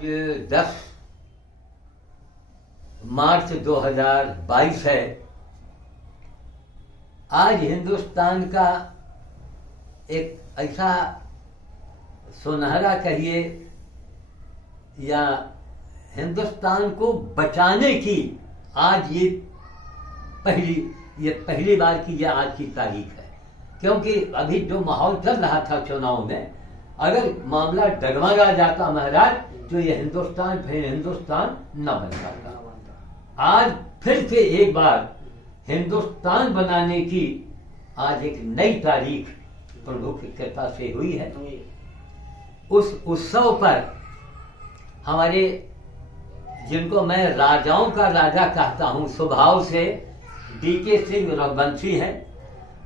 आज 10 मार्च 2022 है। आज हिंदुस्तान का एक ऐसा सुनहरा कहिए या हिंदुस्तान को बचाने की आज ये पहली बार की ये आज की तारीख है। क्योंकि अभी जो माहौल चल रहा था चुनाव में, अगर मामला डगमगा जाता महाराज तो ये हिंदुस्तान फिर हिंदुस्तान न बन पाता। आज फिर से एक बार हिंदुस्तान बनाने की आज एक नई तारीख प्रभु की कृपा से हुई है। उस उत्सव पर हमारे, जिनको मैं राजाओं का राजा कहता हूं स्वभाव से, डीके सिंह रघुवंशी हैं।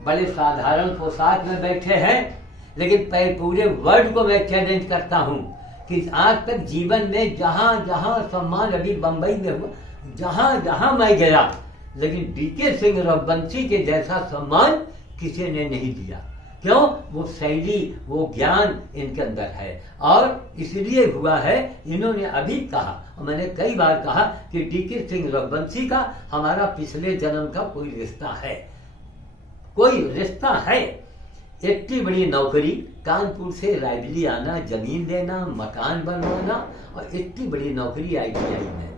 बड़े साधारण पोशाक में बैठे हैं, लेकिन पूरे वर्ल्ड को मैं चैलेंज करता हूं कि आज तक जीवन में जहां जहां सम्मान, अभी बंबई में हुआ, जहां जहां मैं गया, लेकिन डीके सिंह रघुवंशी के जैसा सम्मान किसी ने नहीं दिया। क्यों? वो शैली, वो ज्ञान इनके अंदर है। और इसलिए हुआ है, इन्होंने अभी कहा, मैंने कई बार कहा कि डीके सिंह रघुवंशी का हमारा पिछले जन्म का कोई रिश्ता है, कोई रिश्ता है। इतनी बड़ी नौकरी, कानपुर से रायबरेली आना, जमीन लेना, मकान बनवाना, और इतनी बड़ी नौकरी ITI में।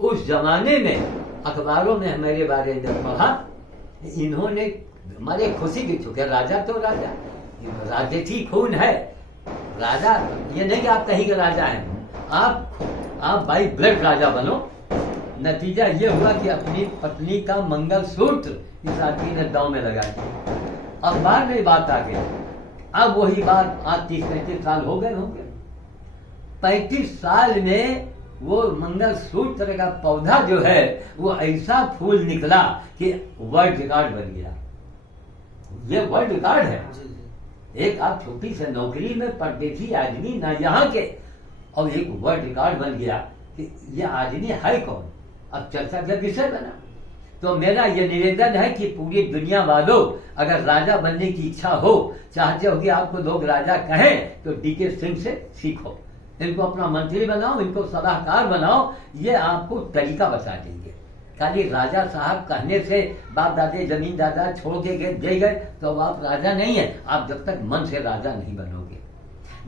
उस जमाने में अखबारों में हमारे बारे में पढ़ा, इन्होंने हमारे खुशी की, चुके राजा तो राजा, राजनीति खून है। राजा ये नहीं कि आप कहीं के राजा हैं, आप बाई ब्लड राजा बनो। नतीजा ये हुआ कि अपनी पत्नी का मंगलसूत्र इस आदमी ने दांव में लगा दिया। अखबार में बात आ गया। अब वही बात आज 30-35 साल हो गए होंगे। 35 साल में वो मंगलसूत्र का पौधा जो है वो ऐसा फूल निकला कि वर्ल्ड रिकॉर्ड बन गया। ये वर्ल्ड रिकॉर्ड है। एक आप छोटी सी नौकरी में परदेसी आदमी, ना यहाँ के, और एक वर्ल्ड रिकॉर्ड बन गया कि ये आदमी है कौन। अब चर्चा का विषय बना। तो मेरा ये निवेदन है कि पूरी दुनिया वालों, अगर राजा बनने की इच्छा हो, चाहते हो कि आपको लोग राजा कहें, तो डीके सिंह से सीखो। इनको अपना मंत्री बनाओ, इनको सलाहकार बनाओ, ये आपको तरीका बता देंगे। खाली राजा साहब कहने से बाप दादे जमीन दादा छोड़ के गए दे गए तो आप राजा नहीं है। आप जब तक मन से राजा नहीं बनोगे,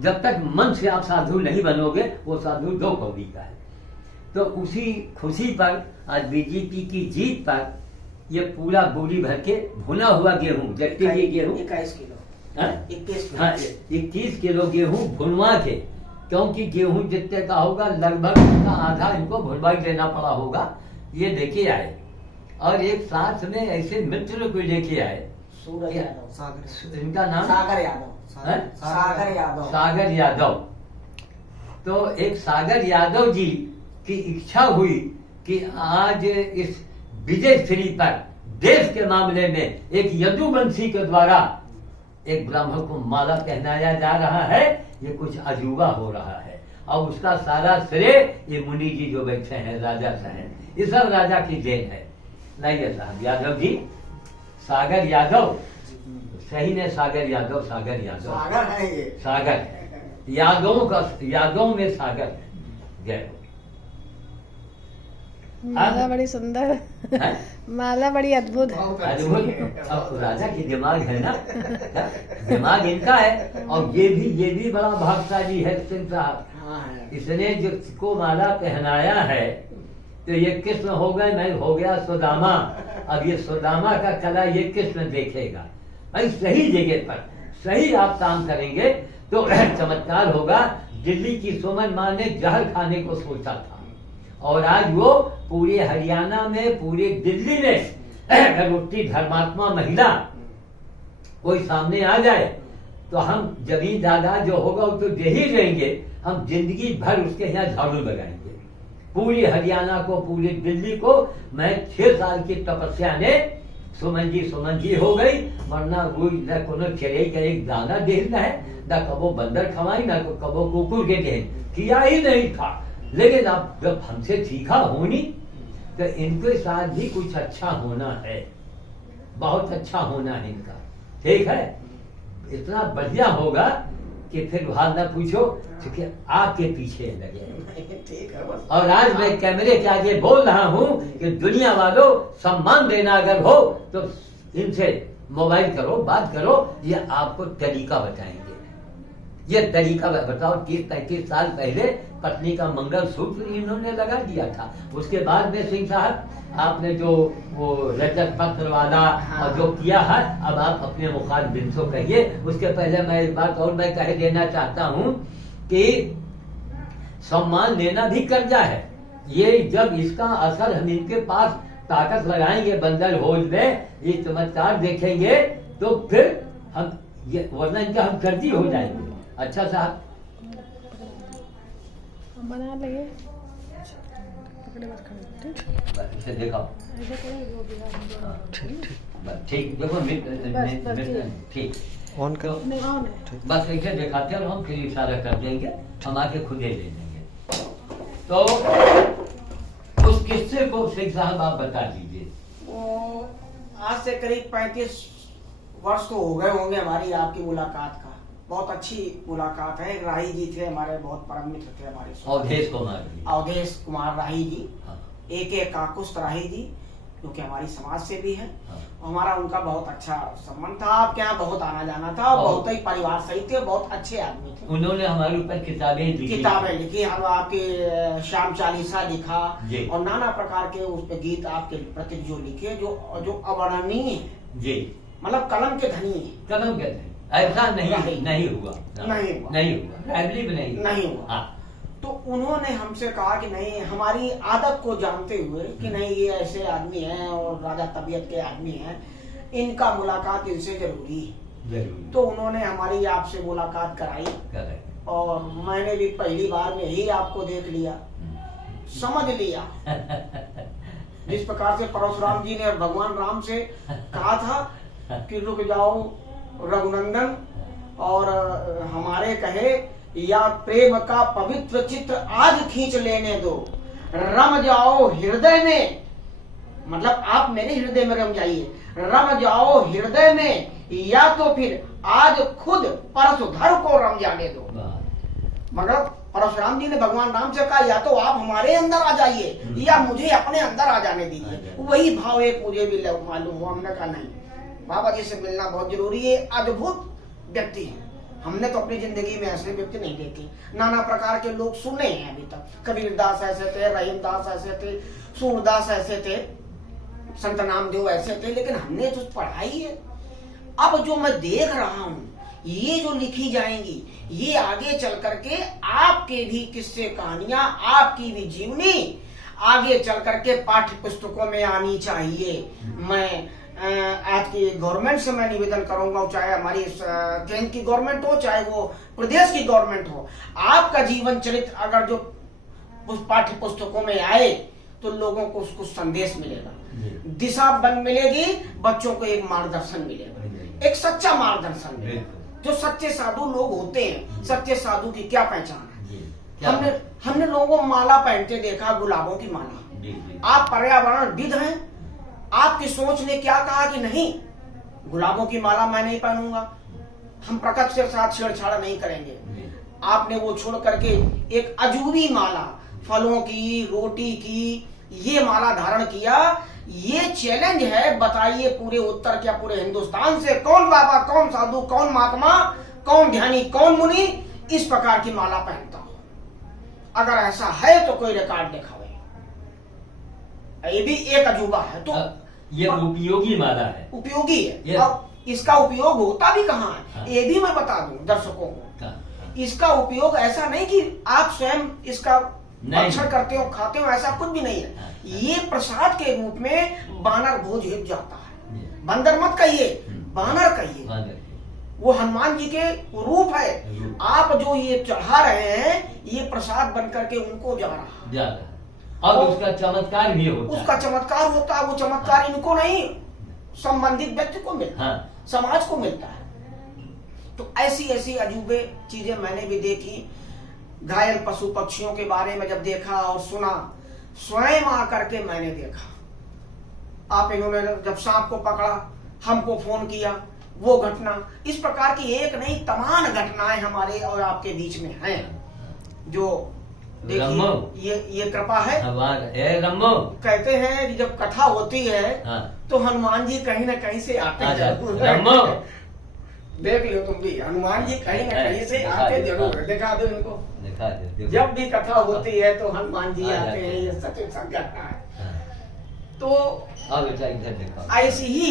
जब तक मन से आप साधु नहीं बनोगे, वो साधु 2 कौड़ी का है। तो उसी खुशी पर आज बीजेपी की जीत पर ये पूरा बोरी भर के भुना हुआ गेहूं, जट्टी की गेहूं 21 किलो, 21 किलो गेहूं भुनवा के, क्योंकि गेहूं जितने का होगा लगभग उसका आधा इनको भुनवाई देना पड़ा होगा। ये लेके आए और एक साथ में ऐसे मित्र को लेके आए। सूरज यादव, इनका नाम सागर यादव, सागर यादव। तो एक सागर यादव जी की इच्छा हुई कि आज इस विजयश्री पर देश के मामले में एक यदुवंशी के द्वारा एक ब्राह्मण को माला पहनाया जा रहा है। ये कुछ अजूबा हो रहा है और उसका सारा श्रेय ये मुनि जी जो बैठे हैं, राजा साहब, ये सब राजा की देन है। नहीं है साहब यादव जी, सागर यादव, सही ने सागर यादव, सागर यादव, सागर है ये, सागर यादवों का, यादवों में सागर है। जय माला बड़ी सुंदर है, माला बड़ी अद्भुत है। अद्भुत। अब राजा की दिमाग है ना, दिमाग इनका है। और ये भी बड़ा भागशाली है सिंह साहब। इसने जिसको माला पहनाया है तो ये कृष्ण हो गए, मैं हो गया सुदामा। अब ये सुदामा का कला ये कृष्ण देखेगा। भाई सही जगह पर सही आप काम करेंगे तो चमत्कार होगा। दिल्ली की सुमन मां ने जहर खाने को सोचा था और आज वो पूरे हरियाणा में, पूरे दिल्ली में अगर उठती धर्मात्मा महिला कोई सामने आ जाए तो हम जमीन दादा जो होगा वो तो दे ही देंगे, हम जिंदगी भर उसके यहाँ झाड़ू लगाएंगे। पूरी हरियाणा को, पूरी दिल्ली को। मैं 6 साल की तपस्या ने सुमन जी हो गई, वरना वो न कोनो चिड़ै का एक दाना देना है, न कबो बंदर खवाई, न कबो कुकुर के दे, किया ही नहीं था। लेकिन अब जब हमसे सीखा होनी तो इनके साथ भी कुछ अच्छा होना है, बहुत अच्छा होना है इनका। ठीक है, इतना बढ़िया होगा कि फिर हाल ना पूछो क्योंकि आपके पीछे लगे हैं। ठीक है बस। और आज मैं कैमरे के आगे बोल रहा हूँ कि दुनिया वालों, सम्मान देना अगर हो तो इनसे मोबाइल करो, बात करो, ये आपको तरीका बताएंगे। ये तरीका बताओ, 30-35 साल पहले पत्नी का मंगलसूत्र इन्होंने लगा दिया था। उसके बाद में सिंह साहब आपने जो वो रजत पत्र वाला और जो किया है, अब आप अपने मुखातिबिन से कहिए। उसके पहले मैं एक बात और मैं कह देना चाहता हूँ कि सम्मान लेना भी कर्जा है। ये जब इसका असर हम इनके पास ताकत लगाएंगे, बंदर होल में ये चमत्कार देखेंगे, तो फिर हम ये, वरना इनका हम कर्जी हो जाएंगे। अच्छा साहब बना लेंगे, पकड़े मत खड़े, ठीक इसे देखो, ऐसे करें, वो भी आप ठीक देखो, ठीक ऑन करो। नहीं ऑन है। बस ऐसे दिखाते रहो, हम फिर इशारा कर देंगे, हम आके खुदे ले लेंगे। तो उस किस्से को शेख साहब आप बता दीजिए। वो आज से करीब 35 वर्ष तो हो गए होंगे हमारी आपकी मुलाकात का। बहुत अच्छी मुलाकात है। राही जी थे हमारे, बहुत परम मित्र थे हमारे। अवधेश कुमार जी, अवधेश कुमार राही जी, हाँ, एक काकुस्त राही जी, जो कि हमारी समाज से भी है। हाँ। हमारा उनका बहुत अच्छा संबंध था। आपके यहाँ बहुत आना जाना था। बहुत ही परिवार सही थे, बहुत अच्छे आदमी थे। उन्होंने हमारे ऊपर किताबें लिखी, हम आपके श्याम चालीसा लिखा जी। और नाना प्रकार के उस पे गीत आपके प्रति जो लिखे, जो अवर्णनीय है जी, मतलब कलम के धनी है। कदम कहते हैं, ऐसा नहीं हुआ, नहीं हुआ, नहीं हुआ। हाँ। तो उन्होंने हमसे कहा कि नहीं, हमारी आदत को जानते हुए कि नहीं ये ऐसे आदमी हैं और राजा तबीयत के आदमी हैं, इनका मुलाकात इनसे जरूरी है। तो उन्होंने हमारी आपसे मुलाकात कराई और मैंने भी पहली बार में ही आपको देख लिया, समझ लिया। जिस प्रकार से परशुराम जी ने भगवान राम से कहा था कि रुक जाओ रघुनंदन, और हमारे कहे या प्रेम का पवित्र चित्र आज खींच लेने दो, रम जाओ हृदय में, मतलब आप मेरे हृदय में रम जाइए, रम जाओ हृदय में, या तो फिर आज खुद परशुधर को रम जाने दो। मगर परशुराम जी ने भगवान राम से कहा या तो आप हमारे अंदर आ जाइए या मुझे अपने अंदर आ जाने दीजिए। वही भाव एक मुझे भी मालूम हुआ। हमने कहा नहीं, बाबा जी से मिलना बहुत जरूरी है। अद्भुत व्यक्ति है, हमने तो अपनी जिंदगी में ऐसे व्यक्ति नहीं देखे। नाना प्रकार के लोग सुने हैं अभी तक। कबीरदास ऐसे थे, रहीमदास ऐसे थे, सूरदास ऐसे थे, संत नामदेव ऐसे थे, लेकिन हमने तो पढ़ाई है। अब जो मैं देख रहा हूँ, ये जो लिखी जाएंगी, ये आगे चल करके आपके भी किस्से कहानियां, आपकी भी जीवनी आगे चल करके पाठ्य पुस्तकों में आनी चाहिए। मैं आज की गवर्नमेंट से मैं निवेदन करूंगा, चाहे हमारी केंद्र की गवर्नमेंट हो, चाहे वो प्रदेश की गवर्नमेंट हो, आपका जीवन चरित्र अगर जो पाठ्य पुस्तकों में आए तो लोगों को उसको संदेश मिलेगा, दिशा बन मिलेगी, बच्चों को एक मार्गदर्शन मिलेगा, एक सच्चा मार्गदर्शन मिलेगा। जो सच्चे साधु लोग होते हैं, सच्चे साधु की क्या पहचान है? हमने लोगों को माला पहनते देखा, गुलाबों की माला। आप पर्यावरणविद हैं, आपकी सोच ने क्या कहा कि नहीं, गुलाबों की माला मैं नहीं पहनूंगा, हम प्रकृति के साथ छेड़छाड़ नहीं करेंगे। आपने वो छोड़ करके एक अजूबी माला, फलों की, रोटी की, ये माला धारण किया। ये चैलेंज है, बताइए पूरे उत्तर क्या पूरे हिंदुस्तान से कौन बाबा, कौन साधु, कौन महात्मा, कौन ध्यानी, कौन मुनि इस प्रकार की माला पहनता हो? अगर ऐसा है तो कोई रिकॉर्ड दिखावे। ये भी एक अजूबा है। तो ये उपयोगी माला है, उपयोगी है। अब इसका उपयोग होता भी कहाँ है, ये भी मैं बता दूं दर्शकों को। इसका उपयोग ऐसा नहीं कि आप स्वयं इसका भक्षण करते हो, खाते हो, ऐसा कुछ भी नहीं है। ये प्रसाद के रूप में बानर भोज हित जाता है। बंदर मत कहिए, बानर कहिए। वो हनुमान जी के रूप है। आप जो ये चढ़ा रहे हैं, ये प्रसाद बन करके उनको जा रहा है। और उसका चमत्कार भी होता है। उसका चमत्कार होता है। वो चमत्कार इनको नहीं, संबंधित व्यक्ति को मिलता है, समाज को मिलता है। तो ऐसी ऐसी अजूबे चीजें मैंने भी देखी। घायल पशु पक्षियों के बारे में जब देखा और सुना, स्वयं आकर के मैंने देखा। आप इन्होंने जब सांप को पकड़ा, हमको फोन किया वो घटना, इस प्रकार की एक नहीं तमाम घटनाएं हमारे और आपके बीच में हैं। जो देखिए ये कृपा है। कहते हैं कि जब कथा होती है तो हनुमान जी कहीं ना कहीं से आते हैं। देख लो तुम भी, हनुमान जी कहीं ना कहीं से आते जरूर। दिखा दो इनको, जब भी कथा होती है तो हनुमान जी आते हैं, ये सच घटना है। तो ऐसी ही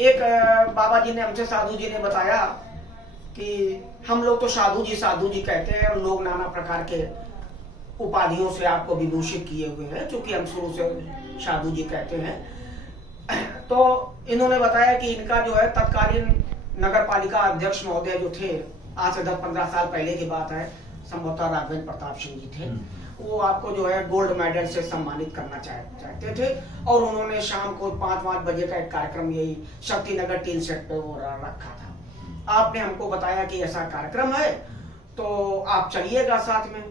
एक बाबा जी ने हमसे, साधु जी ने बताया कि हम लोग तो साधु जी कहते हैं, और लोग नाना प्रकार के उपाधियों से आपको विभूषित किए हुए हैं, क्योंकि हम शुरू से साधु जी कहते हैं। तो इन्होंने बताया कि इनका जो है तत्कालीन नगर पालिका अध्यक्ष महोदय जो थे, आज से 10-15 साल पहले की बात है, संभवतः राघवेंद्र प्रताप सिंह जी थे, वो आपको जो है गोल्ड मेडल से सम्मानित करना चाहते थे। और उन्होंने शाम को 5 बजे का एक कार्यक्रम यही शक्ति नगर टीन सेट पे वो रखा था। आपने हमको बताया कि ऐसा कार्यक्रम है तो आप चलिएगा साथ में।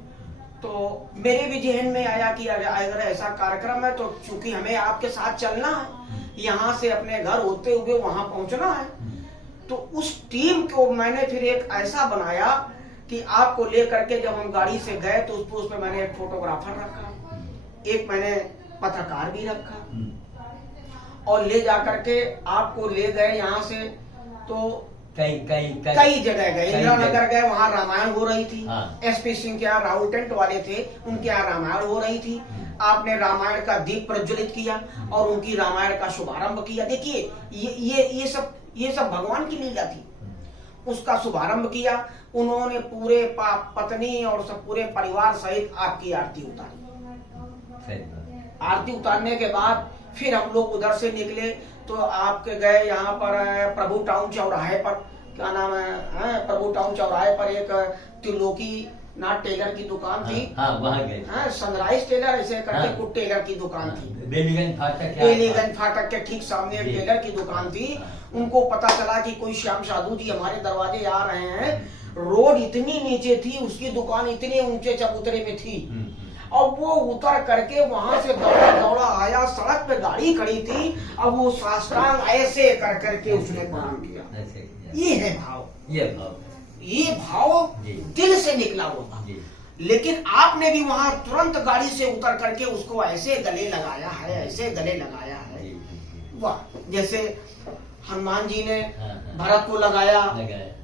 तो मेरे भी जहन में आया कि अगर ऐसा कार्यक्रम है तो चूंकि हमें आपके साथ चलना है, यहाँ से अपने घर होते हुए वहां पहुंचना है, तो उस टीम को मैंने फिर एक ऐसा बनाया कि आपको लेकर के जब हम गाड़ी से गए तो उसमें मैंने एक फोटोग्राफर रखा, एक मैंने पत्रकार भी रखा, और ले जाकर के आपको ले गए यहाँ से। तो कई जगह गए, इंदिरा नगर गए, वहाँ रामायण हो रही थी। एसपी सिंह के यहाँ राहुल टेंट वाले थे, उनके यहाँ रामायण हो रही थी। आपने रामायण का दीप प्रज्वलित किया और उनकी रामायण का शुभारंभ किया। देखिए ये सब भगवान की लीला थी, उसका शुभारंभ किया। उन्होंने पूरे पत्नी और सब पूरे परिवार सहित आपकी आरती उतारी। आरती उतारने के बाद फिर हम लोग उधर से निकले तो आपके गए यहाँ पर प्रभु टाउन चौराहे पर, क्या नाम है, प्रभु टाउन चौराहे पर एक त्रिलोकी नाथ टेलर की दुकान थी। वहाँ गए। सनराइज टेलर ऐसे करके कुछ टेलर की दुकान थी, बेलीगंज फाटक के ठीक सामने एक टेलर की दुकान थी। उनको पता चला कि कोई श्याम साधु जी हमारे दरवाजे आ रहे हैं। रोड इतनी नीचे थी, उसकी दुकान इतने ऊंचे चबूतरे में थी, और वो उतर करके वहां से दौड़ा आया, सड़क पे गाड़ी खड़ी थी, अब वो साष्टांग ऐसे कर करके उसने प्रणाम किया। ये है भाव, ये भाव दिल से निकला हुआ। लेकिन आपने भी वहां तुरंत गाड़ी से उतर करके उसको ऐसे गले लगाया है, ऐसे गले लगाया है, वाह। जैसे हनुमान जी ने भरत को लगाया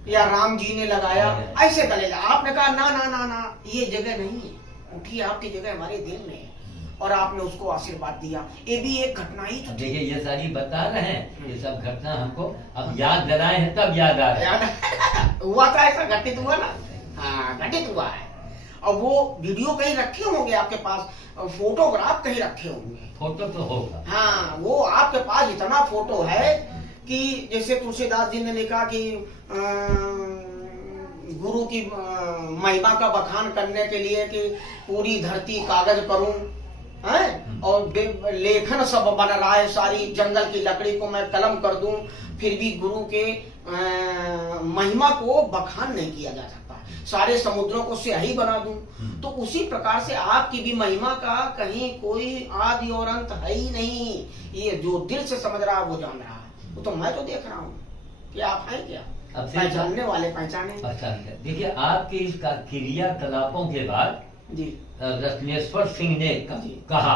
या राम जी ने लगाया, ऐसे गले लगा। आपने कहा ना ना ना ना, ये जगह नहीं है, उठी आपकी जगह हमारे दिल में है, और आपने उसको आशीर्वाद दिया। ये भी एक घटना ही तो देखिए, ये सारी बता रहे हैं, ये सब घटना हमको अब याद दिलाए हैं, तब याद आ रहा है। हुआ था, ऐसा घटित हुआ ना। हाँ, घटित हुआ है। और वो वीडियो कहीं रखे होंगे आपके पास, फोटोग्राफ कहीं रखे होंगे। फोटो तो होगा। हाँ, वो आपके पास इतना फोटो है कि जैसे तुलसीदास जी ने लिखा कि गुरु की महिमा का बखान करने के लिए कि पूरी धरती कागज करूं, हैं, और लेखन सब बन रहा है, सारी जंगल की लकड़ी को मैं कलम कर दूं, फिर भी गुरु के महिमा को बखान नहीं किया जा सकता। सारे समुद्रों को स्याही बना दूं। तो उसी प्रकार से आपकी भी महिमा का कहीं कोई आदि और अंत है ही नहीं। ये जो दिल से समझ रहा है वो जान रहा है, वो तो मैं तो देख रहा हूँ कि आप हैं क्या, पहचानने वाले पहचाने। देखिए, आपके इस क्रियाकलापों के बाद जी रत्नेश्वर सिंह ने कहा,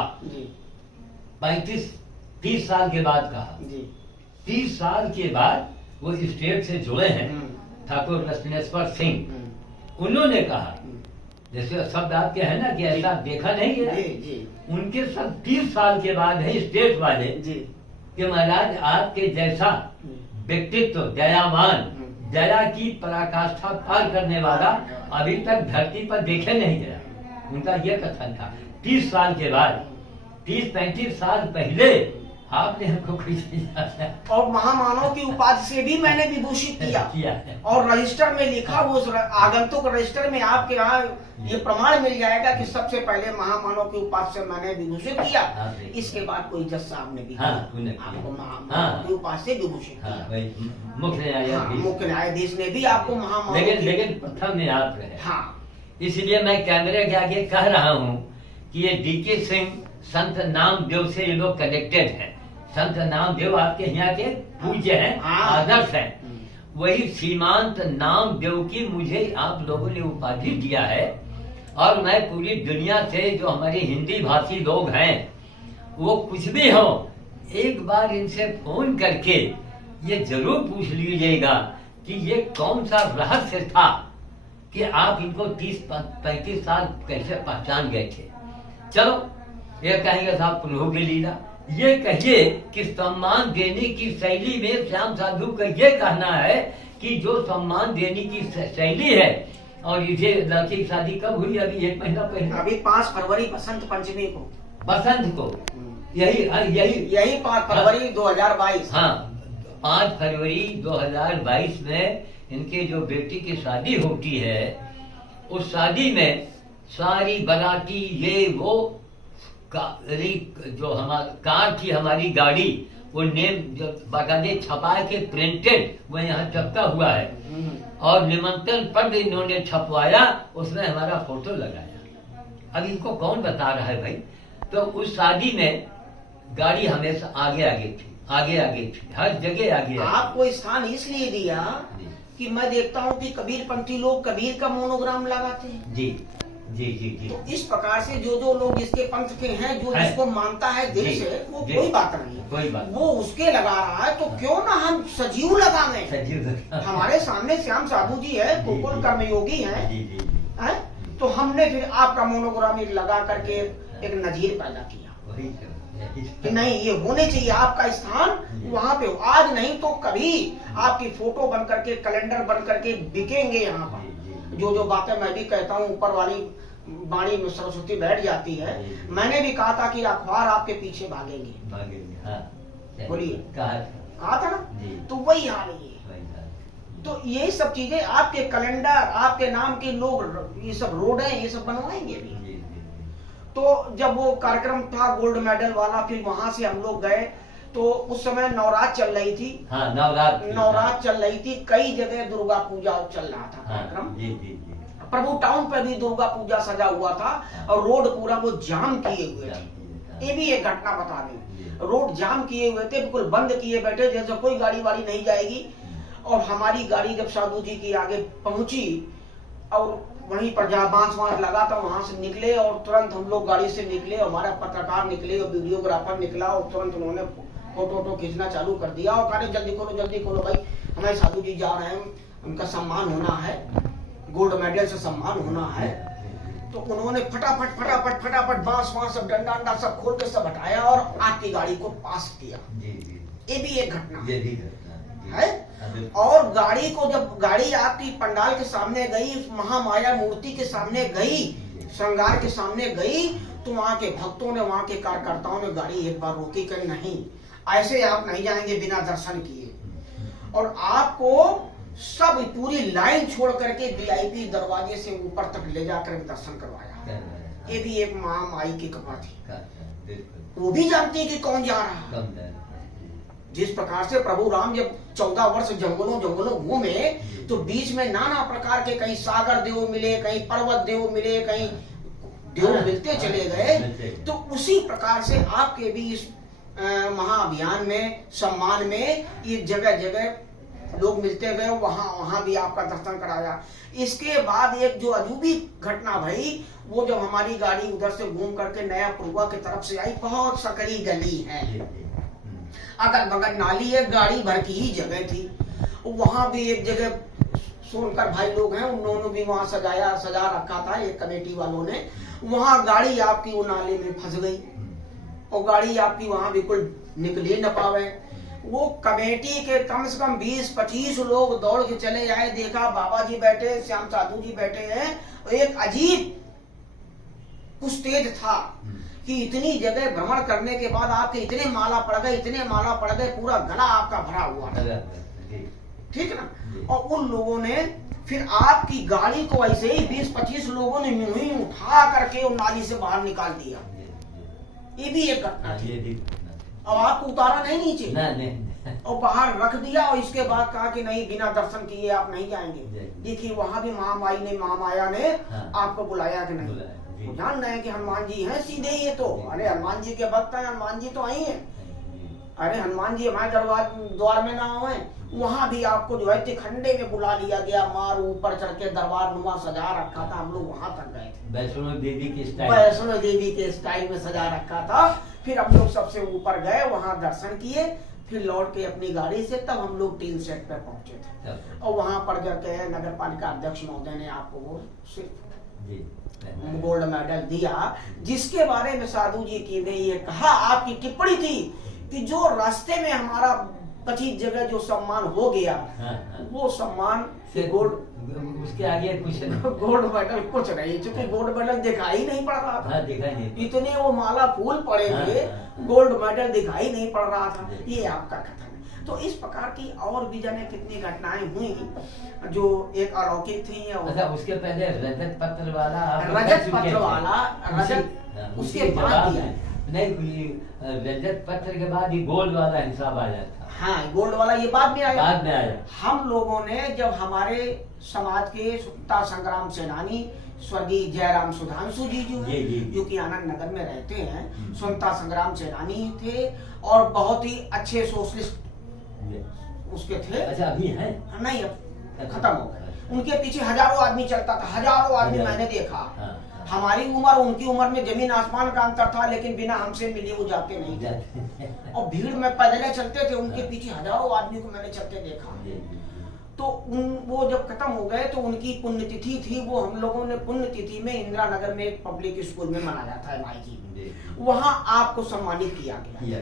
35-30 साल के बाद कहा, 30 साल के बाद वो स्टेट से जुड़े हैं ठाकुर रत्नेश्वर सिंह। उन्होंने कहा, जैसे शब्द आपके है ना कि ऐसा देखा नहीं है, उनके सब 30 साल के बाद है स्टेट वाले कि महाराज आपके जैसा व्यक्तित्व, दयावान, दया की पराकाष्ठा पार करने वाला अभी तक धरती पर देखे नहीं गया। उनका यह कथन था। 30 साल के बाद, 30-35 साल पहले आपने हमको कुछ और महामानव की उपाधि से भी मैंने विभूषित किया और रजिस्टर में लिखा, वो आगंतुक रजिस्टर में आपके यहाँ ये प्रमाण मिल जाएगा कि सबसे पहले महामानव की उपाधि से मैंने विभूषित किया। इसके बाद कोई जज साहब ने भी आपको महामानव की उपाधि से विभूषित किया। मुख्य न्यायाधीश ने भी आपको महामानव, लेकिन प्रथम में आप रहे। हाँ, इसलिए मैं कैमरे के आगे कह रहा हूँ कि ये डीके सिंह संत नामदेव से ये लोग कनेक्टेड हैं। संत नामदेव आपके यहाँ के पूज्य हैं, आदर्श हैं। वही सीमांत नामदेव की मुझे आप लोगों ने उपाधि दिया है, और मैं पूरी दुनिया से जो हमारे हिंदी भाषी लोग हैं वो कुछ भी हो, एक बार इनसे फोन करके ये जरूर पूछ लीजिएगा कि ये कौन सा रहस्य था कि आप इनको 30-35 साल कैसे पहचान गए थे। चलो ये कहेंगे साहब प्रभु की लीला। ये कहिए कि सम्मान देने की शैली में श्याम साधु का ये कहना है कि जो सम्मान देने की शैली है, और इसे लड़की की शादी कब हुई? अभी 1 महीना पहले, अभी 5 फरवरी बसंत पंचमी को, बसंत को, यही 5 फरवरी 2022। हाँ, 5 फरवरी 2022 में इनके जो बेटी की शादी होती है, उस शादी में सारी बाराती ये वो जो हमारी कार थी, हमारी गाड़ी, वो नेम जो बाकायदे छपा के प्रिंटेड वो यहाँ छपका हुआ है, और निमंत्रण पत्र इन्होंने छपवाया, उसमें हमारा फोटो लगाया। अब इनको कौन बता रहा है भाई? तो उस शादी में गाड़ी हमेशा आगे आगे थी, हर जगह आगे। आपको स्थान इसलिए दिया कि मैं देखता हूँ कि कबीरपंथी लोग कबीर का मोनोग्राम लगाते हैं। जी जी जी जी। तो इस प्रकार से जो लोग इसके पंथ के हैं, जो जिसको मानता है दिल से, वो कोई बात नहीं, कोई बात, वो उसके लगा रहा है, तो क्यों ना हम सजीव लगाएं। हमारे सामने श्याम साधु जी है, कुकुल कर्मयोगी हैं, तो हमने फिर आपका मोनोग्राम लगा करके एक नजीर पैदा किया कि नहीं, ये होने चाहिए आपका स्थान वहाँ पे। आज नहीं तो कभी आपकी फोटो बन करके, कैलेंडर बन करके बिकेंगे यहाँ पर। जो बातें मैं भी कहता हूँ, ऊपर वाली बाणी में सरस्वती बैठ जाती है। मैंने भी कहा था कि अखबार आपके पीछे भागेंगे। हाँ, बोलिए, कहा था ना? तो वही हाल है। तो ये सब चीजें आपके कैलेंडर, आपके नाम के लोग ये सब रोड है, ये सब बनवाएंगे भी। तो जब वो कार्यक्रम था गोल्ड मेडल वाला, फिर वहां से हम लोग गए, तो उस समय नवरात्र चल रही थी। हाँ, नवरात्र चल रही थी। कई जगह दुर्गा पूजा चल रहा था कार्यक्रम। प्रभु टाउन पर भी दुर्गा पूजा सजा हुआ था, और रोड पूरा वो जाम किए हुए थे। ये भी एक घटना बता दें, रोड जाम किए हुए थे, बिल्कुल बंद किए बैठे, जैसे कोई गाड़ी वाड़ी नहीं जाएगी। और हमारी गाड़ी जब साधु जी की आगे पहुंची, और वहीं पर जहाँ बांस लगा था वहां से निकले, और तुरंत हम लोग गाड़ी से निकले, हमारा पत्रकार निकले और वीडियोग्राफर निकला, और तुरंत उन्होंने फोटो खींचना चालू कर दिया, और कहा जल्दी खोलो भाई, हमारे साधु जी जा रहे हैं, उनका सम्मान होना है, गोल्ड मेडल से सम्मान होना है। तो उन्होंने फटाफट बांस सब डंडा सब खोल के सब हटाया, और आपकी गाड़ी को पास किया। ये भी एक घटना है। और गाड़ी को, जब गाड़ी आपकी पंडाल के सामने गई, महामाया मूर्ति के सामने गई, श्रृंगार के सामने गई, तो वहां के भक्तों ने, वहां के कार्यकर्ताओं ने गाड़ी एक बार रोकी कर, नहीं ऐसे आप नहीं जाएंगे बिना दर्शन किए। और आपको सब पूरी लाइन छोड़ करके वीआईपी दरवाजे से ऊपर तक ले जाकर दर्शन करवाया। ये भी एक महामाई की कृपा थी। वो भी जानती है कि कौन जा रहा है। जिस प्रकार से प्रभु राम जब 14 वर्ष जंगलों घूमे, तो बीच में नाना प्रकार के, कहीं सागर देव मिले, कहीं पर्वत देव मिले, कहीं देव मिलते चले गए। तो उसी प्रकार से आपके भी इस महाअभियान में, सम्मान में, ये जगह जगह लोग मिलते गए, वहां भी आपका दर्शन कराया। इसके बाद एक जो अजूबी घटना भई, वो जब हमारी गाड़ी उधर से घूम करके नया पुरवा की तरफ से आई, बहुत सकरी गली है, अगल बगल नाली है, गाड़ी भर की ही जगह थी। वहां भी एक जगह सोनकर भाई लोग हैं, उन्होंने भी वहां सजा रखा था, एक कमेटी वालों ने। वहां गाड़ी आपकी वो नाले में फंस गई, और गाड़ी आपकी वहां बिल्कुल निकल न पावे। वो कमेटी के कम से कम 20-25 लोग दौड़ के चले आए, देखा बाबा जी बैठे, श्याम साधु जी बैठे हैं। एक अजीब कुछ तेज था कि इतनी जगह भ्रमण करने के बाद आपके इतने माला पड़ गए, पूरा गला आपका भरा हुआ था, ठीक ना। और उन लोगों ने फिर आपकी गाड़ी को ऐसे ही 20-25 लोगों ने मुंह उठा करके उन नाली से बाहर निकाल दिया। ये भी एक घटना थी। अब आपको उतारा नहीं नीचे, और बाहर रख दिया, और इसके बाद कहा कि नहीं, बिना दर्शन किए आप नहीं जाएंगे। देखिए वहां भी महामाया ने आपको बुलाया कि नहीं, वो जान रहे हैं कि हनुमान जी हैं सीधे। ये तो अरे हनुमान जी के भक्त हैं, हनुमान जी तो आई हैं। अरे हनुमान जी हमारे दरबार द्वार में ना आए, वहाँ भी आपको जो है तिखंडे में बुला लिया गया, मार ऊपर चढ़ के दरबार नुमा सजा रखा था, हम लोग वहाँ तक गए थे। वैष्णो देवी के स्टाइल, वैष्णो देवी के स्टाइल में सजा रखा था। फिर हम लोग सबसे ऊपर गए, वहाँ दर्शन किए, फिर लौट के अपनी गाड़ी से तब हम लोग टील सेट पे पहुंचे थे। और वहाँ पर जाके नगर पालिका अध्यक्ष महोदय ने आपको वो सिर्फ गोल्ड मेडल दिया, जिसके बारे में साधु जी की ने ये कहा, आपकी टिप्पणी थी कि जो रास्ते में हमारा 25 जगह जो सम्मान हो गया, वो सम्मान से गोल्ड, उसके आगे कुछ नहीं, गोल्ड मेडल कुछ नहीं, क्योंकि गोल्ड मेडल दिखाई नहीं पड़ रहा था। दिखाई नहीं, इतने वो माला फूल पड़े थे, गोल्ड मेडल दिखाई नहीं पड़ रहा था। ये आपका कथन है। तो इस प्रकार की और भी जाने कितनी घटनाएं हुई जो एक अलौकिक थी। अच्छा, उसके पहले रजत पत्र वाला, रजत पत्र वाला, रजत उसके बाद नहीं, रजत पत्र के बाद ही गोल्ड वाला हिसाब आ जाता। हाँ, गोल्ड वाला ये बाद में आया। बाद में आया। हम लोगों ने जब हमारे समाज के स्वतंत्रता संग्राम सेनानी स्वर्गीय जयराम सुधांशु जी जो कि आनंद नगर में रहते हैं, स्वतंत्रता संग्राम सेनानी थे और बहुत ही अच्छे सोशलिस्ट उसके थे। अच्छा, अभी है? नहीं, अब खत्म हो गए। उनके पीछे हजारों आदमी चलता था, हजारों आदमी मैंने देखा। हमारी उम्र उनकी उम्र में जमीन आसमान का अंतर था, लेकिन बिना हमसे मिले वो जाते नहीं थे। और भीड़ में पैदल चलते थे, उनके पीछे हजारों आदमी को मैंने चलते देखा। तो वो जब खत्म हो गए तो उनकी पुण्यतिथि थी, वो हम लोगों ने पुण्यतिथि में इंदिरा नगर में एक पब्लिक स्कूल में मनाया था MIG में, वहाँ आपको सम्मानित किया गया।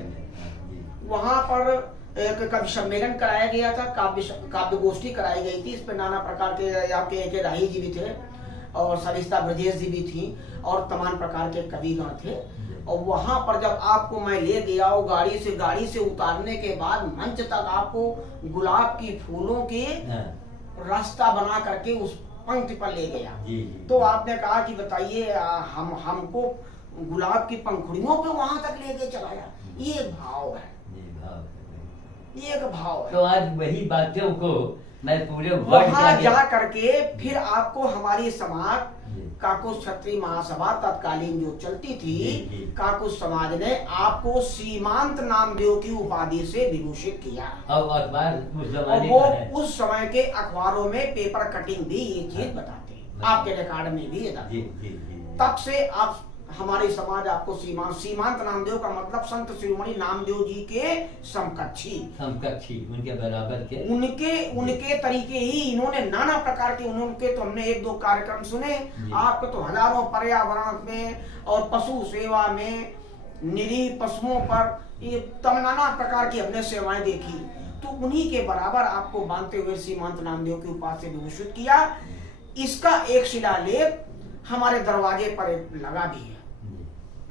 वहाँ पर एक कवि सम्मेलन कराया गया था, काव्य गोष्ठी कराई गई थी। इस पे नाना प्रकार के आपके राही जी भी थे और सरिता ब्रजेश जी भी थी और तमाम प्रकार के कविगण थे। और वहां पर जब आपको मैं ले गया और गाड़ी से उतारने के बाद मंच तक आपको गुलाब की फूलों के रास्ता बना करके उस पंक्ति पर ले गया। तो आपने कहा कि बताइए हमको गुलाब की पंखुड़ियों पे वहां तक ले गए चलाया। ये एक भाव है, ये एक भाव है। तो आज वही बातों को मैं पूरे वहां जा करके फिर आपको हमारी समाज काकुस क्षत्रिय महासभा तत्कालीन जो चलती थी, काकुस समाज ने आपको सीमांत नामदेव की उपाधि से विभूषित किया। वो उस समय के अखबारों में पेपर कटिंग भी ये चीज बताते, आपके रिकॉर्ड में भी ये तब से आप हमारे समाज आपको सीमांत नामदेव का मतलब संत शिरोमणि नामदेव जी के समकक्षी उनके बराबर के उनके तरीके ही इन्होंने नाना प्रकार के उनके तो हमने 1-2 कार्यक्रम सुने। आपको तो हजारों पर्यावरण में और पशु सेवा में निरीह पशुओं पर ये नाना प्रकार की हमने सेवाएं देखी। तो उन्हीं के बराबर आपको बांधते हुए सीमांत नामदेव की उपाधि से विभूषित किया। इसका एक शिलालेख हमारे दरवाजे पर लगा भी है,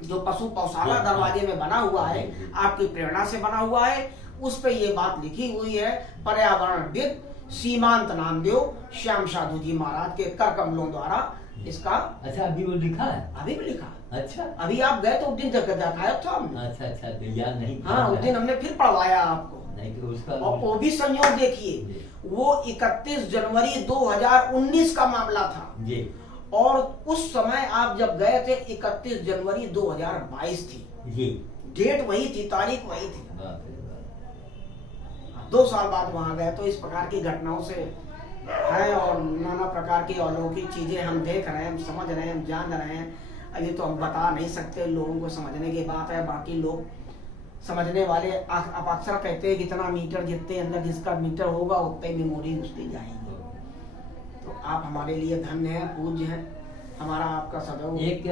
जो पशु पौशाला दरवाजे में बना हुआ है, आपकी प्रेरणा से बना हुआ है। उस पे ये बात लिखी हुई है, पर्यावरणविद सीमांत नामदेव श्याम साधु जी महाराज के कर कमलों द्वारा इसका। अच्छा, अभी वो लिखा है? अभी भी लिखा। अच्छा, अभी आप गए तो उस दिन दिखाया था हमने। अच्छा, याद नहीं। हाँ, उस दिन हमने फिर पढ़वाया आपको। नहीं तो उसका और वो भी संयोग देखिए, वो 31 जनवरी 2019 का मामला था जी। और उस समय आप जब गए थे 31 जनवरी 2022 थी जी। डेट वही थी, तारीख वही थी। 2 साल बाद वहां गए। तो इस प्रकार की घटनाओं से है और नाना प्रकार की अलौकिक चीजें हम देख रहे हैं, हम समझ रहे हैं, हम जान रहे हैं। अभी तो हम बता नहीं सकते, लोगों को समझने की बात है। बाकी लोग समझने वाले आप अक्सर कहते हैं जितना मीटर जितने अंदर जिसका मीटर होगा उतनी मेमोरी उसकी जाएगी। तो आप हमारे लिए धन्य हैं, पूज्य हैं। हमारा आपका सदैव एक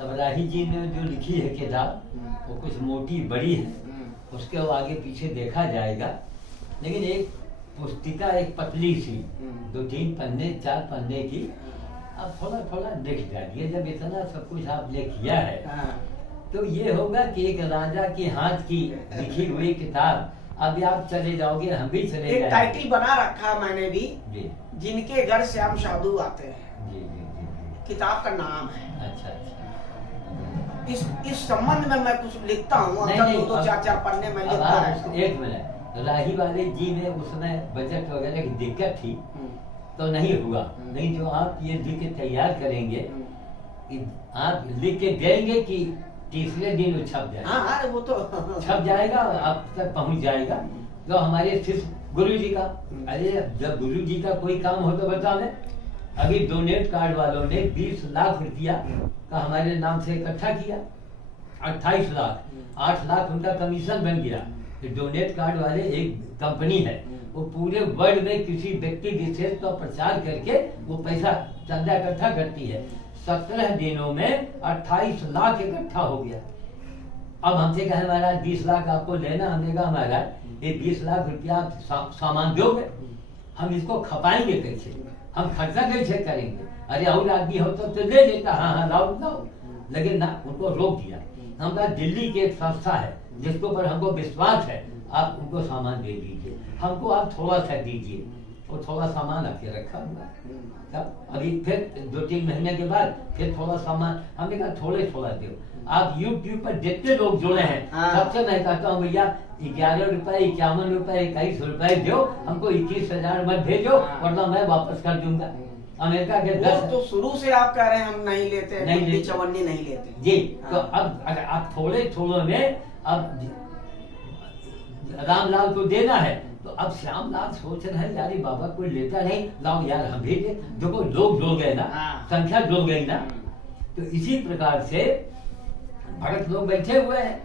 अबराही जी ने जो लिखी है किताब, वो कुछ मोटी बड़ी है, उसके आगे पीछे देखा जाएगा। लेकिन एक पुस्तिका एक पतली सी 2-3 पन्ने 4 पन्ने की, अब थोड़ा देख जाइए। जब इतना सब कुछ आपने किया है तो ये होगा कि एक राजा के हाथ की लिखी हुई किताब। अभी आप चले जाओगे, हम भी चले जाएंगे। एक टाइटल बना रखा मैंने भी, जिनके घर श्याम साधु आते हैं। जी। किताब का नाम है। अच्छा। इस संबंध में मैं कुछ लिखता हूँ। 2-4 पन्ने में लिखता रहता। एक मिनट, राही वाले जी ने उसमें बजट वगैरह की दिक्कत थी तो नहीं हुआ। नहीं, जो आप ये लिख के तैयार करेंगे, आप लिख के देंगे कि तीसरे दिन वो छप जाएगा। हाँ वो तो छप जाएगा, आप तक पहुंच जाएगा। तो हमारे सिर्फ गुरु जी का, अरे जब गुरु जी का कोई काम हो तो बता मैं, अभी डोनेट कार्ड वालों ने 20 लाख रुपया का हमारे नाम से इकट्ठा किया, 28 लाख, 8 लाख उनका कमीशन बन गया। तो डोनेट कार्ड वाले एक कंपनी है, वो पूरे वर्ल्ड में किसी व्यक्ति विशेष का प्रचार करके वो पैसा चंदा इकट्ठा करती है। 17 दिनों में 28 लाख इकट्ठा हो गया। अब हमसे कहे महाराज 20 लाख आपको लेना, हमने कहा महाराज ये 20 लाख रुपया आप सामान दोगे, हम इसको खपाएंगे कैसे, हम खर्चा कैसे करेंगे? अरे और आदमी हो तो ले लेता, हाँ हाँ लाओ लाओ, लेकिन ना, उनको रोक दिया। हम कहा दिल्ली की एक संस्था है जिसके ऊपर हमको विश्वास है, आप उनको सामान दे दीजिए, हमको आप थोड़ा सा दीजिए। और थोड़ा सामान आके रखा हुआ है। अभी फिर 2-3 महीने के बाद फिर थोड़ा सामान, हमने कहा थोड़ा दो। आप YouTube पर जितने लोग जुड़े हैं, सबसे मैं कहता हूँ भैया 11 रुपए, 51 रुपए, 21 रुपए दो, हमको 21,000 मत भेजो, वरना मैं वापस कर दूंगा। अमेरिका के 10 तो शुरू से आप कह रहे हैं हम नहीं लेते, नहीं चवन्नी नहीं लेते जी। तो अब अगर आप थोड़े में अब रामलाल को देना है, तो अब श्यामलाल सोच रहे हैं यार बाबा कोई लेता नहीं, लाओ यार हम भी दे। देखो लोग जुड़ गए ना, संख्या जुड़ गई ना। तो इसी प्रकार से भगत लोग बैठे हुए हैं,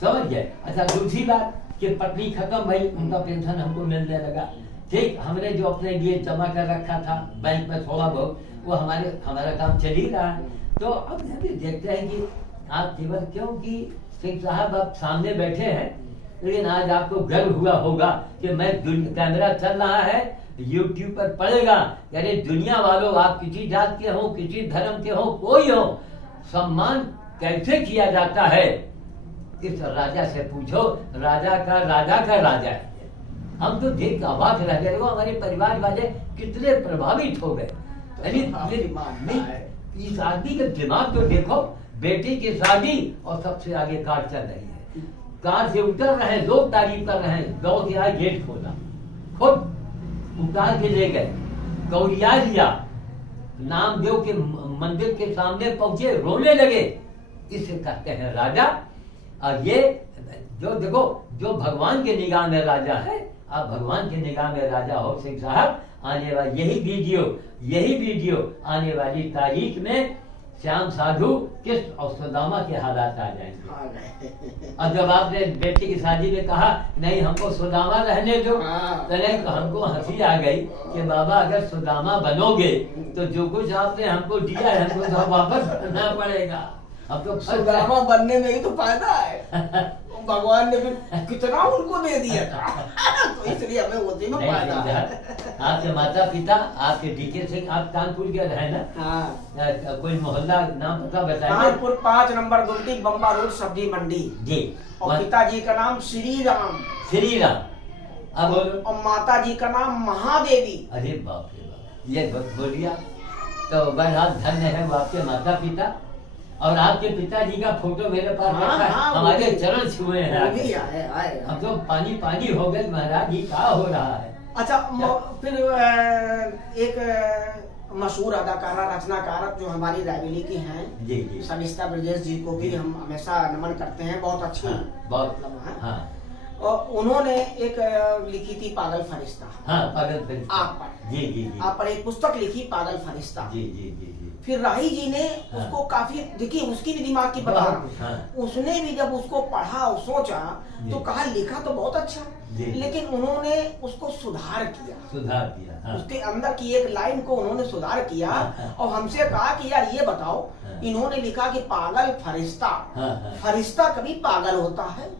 समझ गए। अच्छा दूसरी बात कि पत्नी खत्म भाई, उनका पेंशन हमको मिलने लगा। ठीक, हमने जो अपने लिए जमा कर रखा था बैंक में थोड़ा बहुत, वो हमारा काम चल ही रहा है। तो अब भी देखते हैं कि आप केवल, क्योंकि सिंह साहब आप सामने बैठे हैं, लेकिन आज आपको गर्व हुआ होगा कि मैं कैमरा चल रहा है, YouTube पर पड़ेगा, यानी दुनिया वालों, आप किसी जात के हो, किसी धर्म के हो, कोई हो, सम्मान कैसे किया जाता है इस राजा से पूछो। राजा का राजा है। हम तो देख अवाक रह गए, वो हमारे परिवार वाले कितने प्रभावित हो गए। इस आदमी का दिमाग तो देखो, बेटी की शादी और सबसे आगे कार चल रही है, कार से उतर रहे हैं, लोग तारीफ कर रहे हैं, दौड़ के आए, गेट खोला, खुद उतार के ले गए, गौरिया लिया, नामदेव के मंदिर के सामने पहुंचे, रोने लगे। इसे कहते हैं राजा। और ये जो देखो, जो भगवान के निगाह में राजा है, आप भगवान के निगाह में राजा हो सिंह साहब। आने वाली यही वीडियो आने वाली तारीख में श्याम साधु किस और सुदामा के हालात आ जाएंगे। और जब आपने बेटी की शादी में कहा नहीं हमको सुदामा रहने दो, तो हमको हंसी आ गई कि बाबा अगर सुदामा बनोगे तो जो कुछ आपने हमको दिया है हमको सब वापस करना पड़ेगा। अब तो सुदामा बनने में ही तो फायदा है, भगवान ने फिर कितना उनको दे दिया था तो इसलिए हमें उसी में फायदा है। आपके माता पिता, आपके डीके सिंह, आप कानपुर के है ना? हाँ। कोई मोहल्ला नाम पता बताइए। कानपुर 5 नंबर गुमटी, बम्बा रोड, सब्जी मंडी जी। और पिताजी का नाम श्री राम। अब और माता जी का नाम महादेवी। अरे बाप रे बाप, ये बोलिया। तो बहरहाल धन्य है वो आपके माता पिता। और आपके पिताजी का फोटो मेरे पास रखा है, हमारे चरण छुए हैं। हम तो पानी हो गए महाराज, ये क्या हो रहा है? अच्छा फिर एक मशहूर अदाकारा, रचनाकार जो हमारी रायबरेली की हैं जी, सविता ब्रजेश जी को भी हम हमेशा नमन करते हैं, बहुत अच्छी और उन्होंने एक लिखी थी पागल फरिश्ता। हाँ, पागल फरिश्ता। आप पर एक पुस्तक लिखी पागल फरिश्ता। जी। फिर राही जी ने उसको काफी, देखिए उसकी भी दिमाग की बता रहा हूँ, उसने भी जब उसको पढ़ा और सोचा तो कहा लिखा तो बहुत अच्छा, लेकिन उन्होंने उसको सुधार किया। उसके अंदर की एक लाइन को उन्होंने सुधार किया और हमसे कहा कि यार ये बताओ, इन्होंने लिखा कि पागल फरिश्ता, फरिश्ता कभी पागल होता है?